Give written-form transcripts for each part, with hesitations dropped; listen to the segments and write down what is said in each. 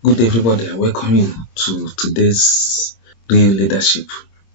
Good everybody, I welcome you to today's real leadership.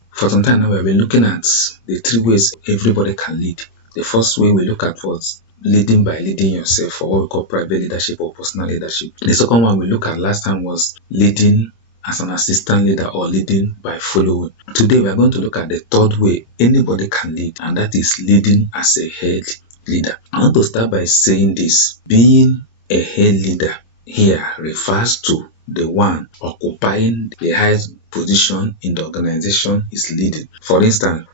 For some time now, we have been looking at the three ways everybody can lead. The first way we look at was leading by leading yourself, or what we call private leadership or personal leadership. The second one we looked at last time was leading as an assistant leader or leading by following. Today we are going to look at the third way anybody can lead, and that is leading as a head leader. I want to start by saying this: being a head leader here refers to the one occupying the highest position in the organization is leading. For instance,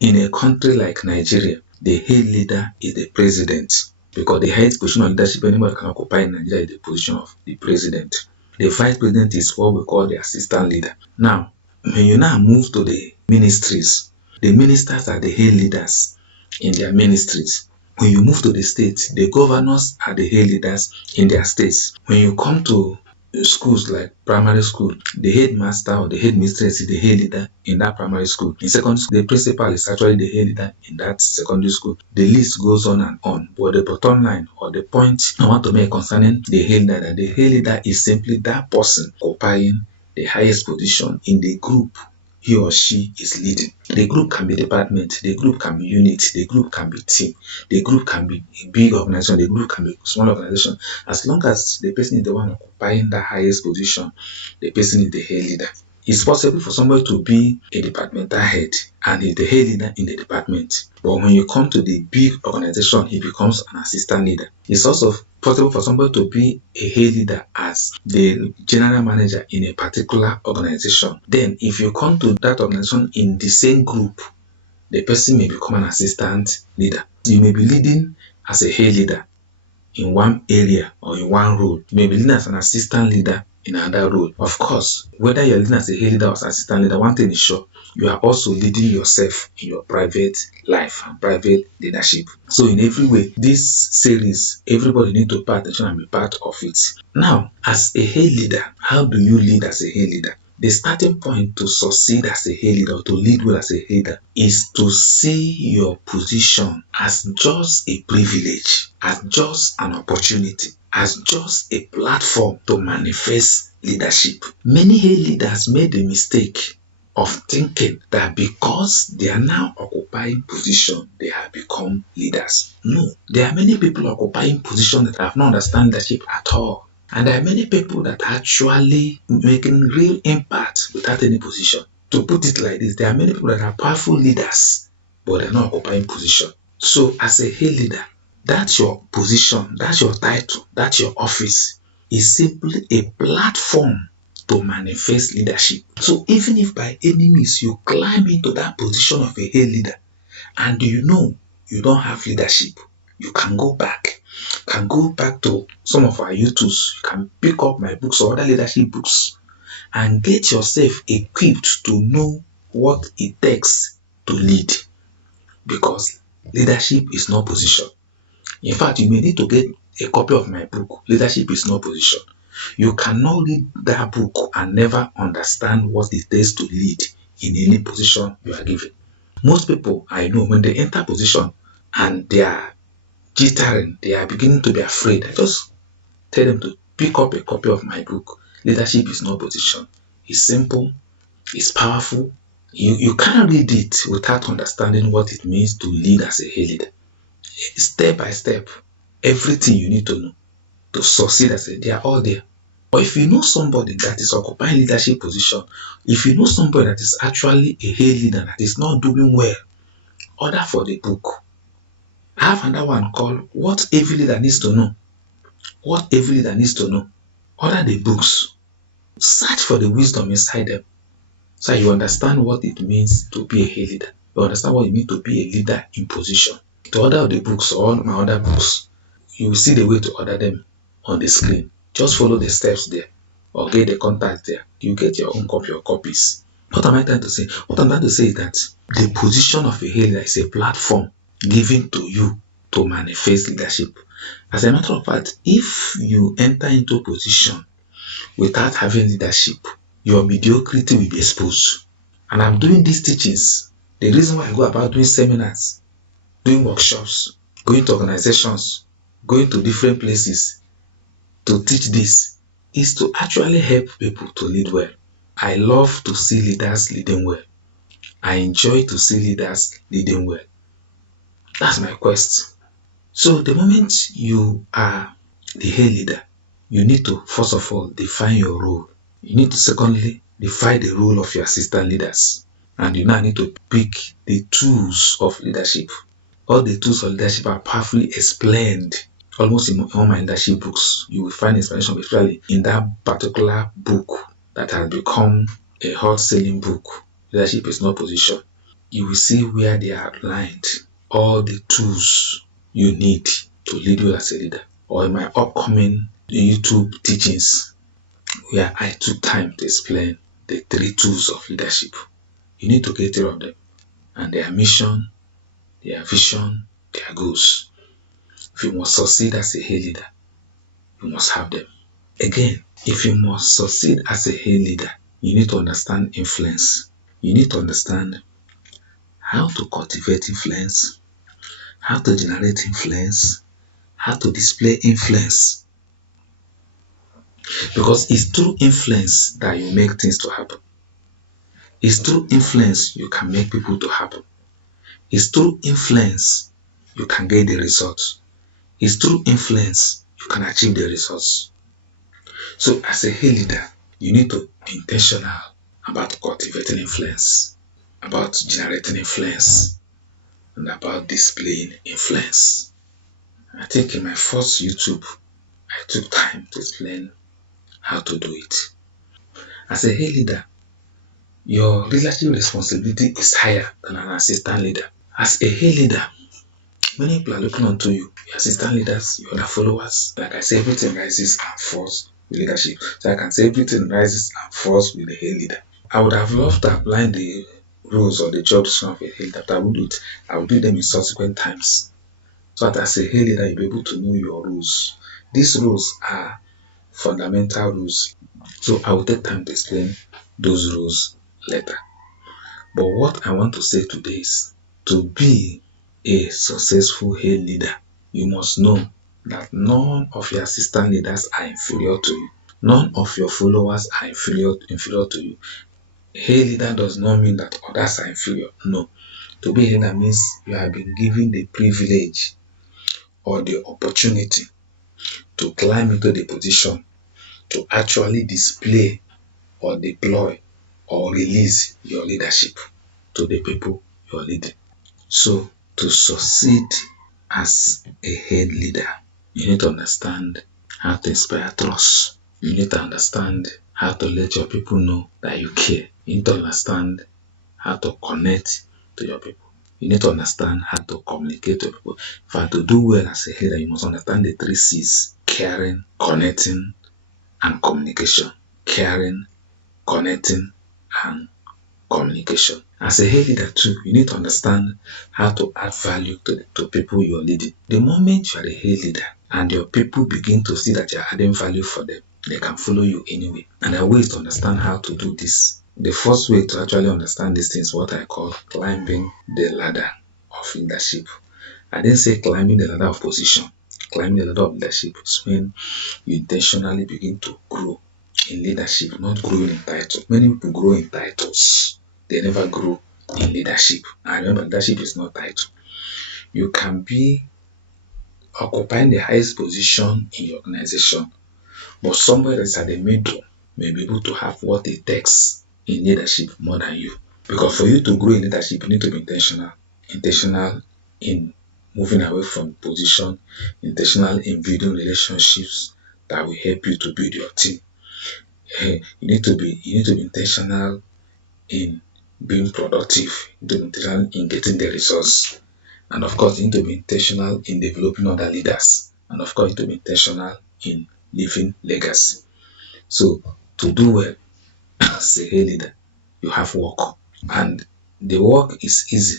in a country like Nigeria, the head leader is the president, because the highest position of leadership anybody can occupy in Nigeria is the position of the president. The vice president is what we call the assistant leader. Now, when you now move to the ministries, the ministers are the head leaders in their ministries. When you move to the states, the governors are the head leaders in their states. When you come to schools like primary school, the headmaster or the headmistress is the head leader in that primary school. In secondary school, the principal is actually the head leader in that secondary school. The list goes on and on. But the bottom line or the point I want to make concerning the head leader, the head leader is simply that person occupying the highest position in the group he or she is leading. The group can be department, the group can be unit, the group can be team, the group can be a big organization, the group can be a small organization. As long as the person is the one occupying the highest position, the person is the head leader. It's possible for somebody to be a departmental head and he's the head leader in the department. But when you come to the big organization, he becomes an assistant leader. It's also possible for somebody to be a head leader as the general manager in a particular organization. Then if you come to that organization in the same group, the person may become an assistant leader. You may be leading as a head leader in one area or in one role. You may be leading as an assistant leader in another role. Of course, whether you're leading as a head leader or as an assistant leader, one thing is sure, you are also leading yourself in your private life and private leadership. So in every way, this series, everybody need to pay attention and be part of it. Now, as a head leader, how do you lead as a head leader? The starting point to succeed as a head leader or to lead well as a head leader is to see your position as just a privilege, as just an opportunity, as just a platform to manifest leadership. Many head leaders made the mistake of thinking that because they are now occupying position, they have become leaders. No, there are many people occupying position that have not understand leadership at all. And there are many people that are actually making real impact without any position. To put it like this, there are many people that are powerful leaders, but they're not occupying position. So as a head leader, that's your position, that's your title, that's your office. Is simply a platform to manifest leadership. So even if by any means you climb into that position of a head leader and you know you don't have leadership, you can go back. Can go back to some of our YouTubes. You can pick up my books or other leadership books and get yourself equipped to know what it takes to lead, because leadership is not position. In fact, you may need to get a copy of my book, Leadership is Not Position. You cannot read that book and never understand what it takes to lead in any position you are given. Most people I know, when they enter position and they are jittering, they are beginning to be afraid, I just tell them to pick up a copy of my book, Leadership is Not Position. It's simple, it's powerful. You can't read it without understanding what it means to lead as a head leader. Step by step, everything you need to know to succeed as a, they are all there. Or if you know somebody that is occupying leadership position, if you know somebody that is actually a head leader that is not doing well, order for the book. I have another one called What Every Leader Needs to Know. What every leader needs to know. Order the books. Search for the wisdom inside them, so you understand what it means to be a head leader. You understand what it means to be a leader in position. To order the books or my other books, you will see the way to order them on the screen. Just follow the steps there or get the contact there. You get your own copy or copies. What am I trying to say? What I'm trying to say is that the position of a head leader is a platform given to you to manifest leadership. As a matter of fact, if you enter into a position without having leadership, your mediocrity will be exposed. And I'm doing these teachings. The reason why I go about doing seminars, doing workshops, going to organizations, going to different places to teach this is to actually help people to lead well. I love to see leaders leading well. I enjoy to see leaders leading well. That's my quest. So the moment you are the head leader, you need to first of all define your role. You need to secondly define the role of your assistant leaders. And you now need to pick the tools of leadership. All the tools of leadership are powerfully explained almost in all my leadership books. You will find inspiration, especially in that particular book that has become a hot-selling book. Leadership is not position. You will see where they are outlined all the tools you need to lead well as a leader. Or in my upcoming YouTube teachings, where I took time to explain the 3 tools of leadership. You need to get rid of them. And their mission, their vision, their goals. If you must succeed as a head leader, you must have them. Again, if you must succeed as a head leader, you need to understand influence. You need to understand how to cultivate influence, how to generate influence, how to display influence. Because it's through influence that you make things to happen. It's through influence you can make people to happen. It's through influence you can get the results. It's through influence you can achieve the results. So as a head leader, you need to be intentional about cultivating influence, about generating influence, and about displaying influence. I think in my first YouTube, I took time to explain how to do it. As a head leader, your leadership responsibility is higher than an assistant leader. As a head leader, many people are looking onto you, your assistant leaders, your other followers. Like I say, everything rises and falls with leadership. So I can say everything rises and falls with the head leader. I would have loved to apply the rules or the job description of a head leader, but I will do it. I will do them in subsequent times. So that as a head leader, you'll be able to know your rules. These rules are fundamental rules. So I will take time to explain those rules later. But what I want to say today is, to be a successful head leader, you must know that none of your assistant leaders are inferior to you. None of your followers are inferior to you. Head leader does not mean that others are inferior. No. To be a leader means you have been given the privilege or the opportunity to climb into the position to actually display or deploy or release your leadership to the people you're leading. So to succeed as a head leader, you need to understand how to inspire trust. You need to understand how to let your people know that you care. You need to understand how to connect to your people. You need to understand how to communicate to people. For to do well as a leader, you must understand the 3 C's: caring, connecting, and communication. Caring, connecting, and communication. As a head leader too, you need to understand how to add value to people you're leading. The moment you are a head leader and your people begin to see that you're adding value for them, they can follow you anyway. And there are ways to understand how to do this. The first way to actually understand these things is what I call climbing the ladder of leadership. I didn't say climbing the ladder of position. Climbing the ladder of leadership is when you intentionally begin to grow in leadership, not growing in title. Many people grow in titles. They never grow in leadership. And remember, leadership is not title. You can be occupying the highest position in your organization, but somebody that's at the middle may be able to have what it takes in leadership more than you. Because for you to grow in leadership, you need to be intentional. Intentional in moving away from position, intentional in building relationships that will help you to build your team. You need to be intentional in being productive, you need to be intentional in getting the results. And of course, you need to be intentional in developing other leaders. And of course, you need to be intentional in leaving legacy. So to do well as a head leader, you have work. And the work is easy.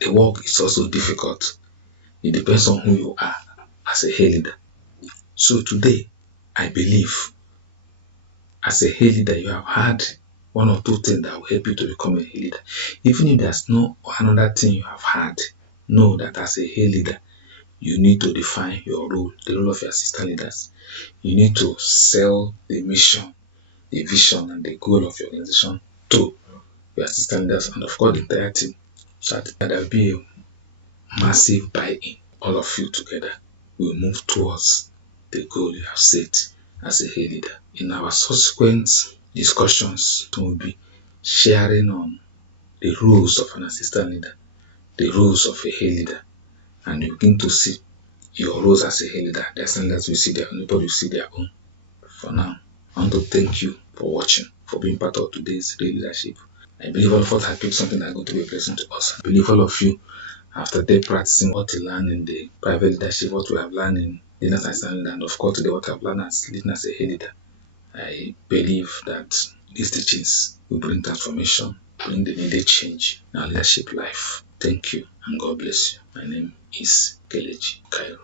The work is also difficult. It depends on who you are as a head leader. So today, I believe as a head leader, you have had one or two things that will help you to become a head leader. Even if there's no another thing you have had, know that as a head leader, you need to define your role, the role of your assistant leaders. You need to sell the mission, the vision, and the goal of your organization to your assistant leaders, and of course the entire team, so that there will be a massive buy-in. All of you together will move towards the goal you have set as a head leader. In our subsequent discussions, we will be sharing on the roles of an assistant leader, the roles of a head leader, and you begin to see your roles as a head leader. The assistant leaders will see their own, everybody will see their own. For now, I want to thank you for watching, for being part of today's leadership. I believe all of us have picked something that is going to be a blessing to us. I believe all of you, after they practicing what you learn in the private leadership, what we have learned in leaders and of course today what I've learned as leading as a head leader, I believe that these teachings will bring transformation, bring the needed change in our leadership life. Thank you and God bless you. My name is K.J. Ukairo.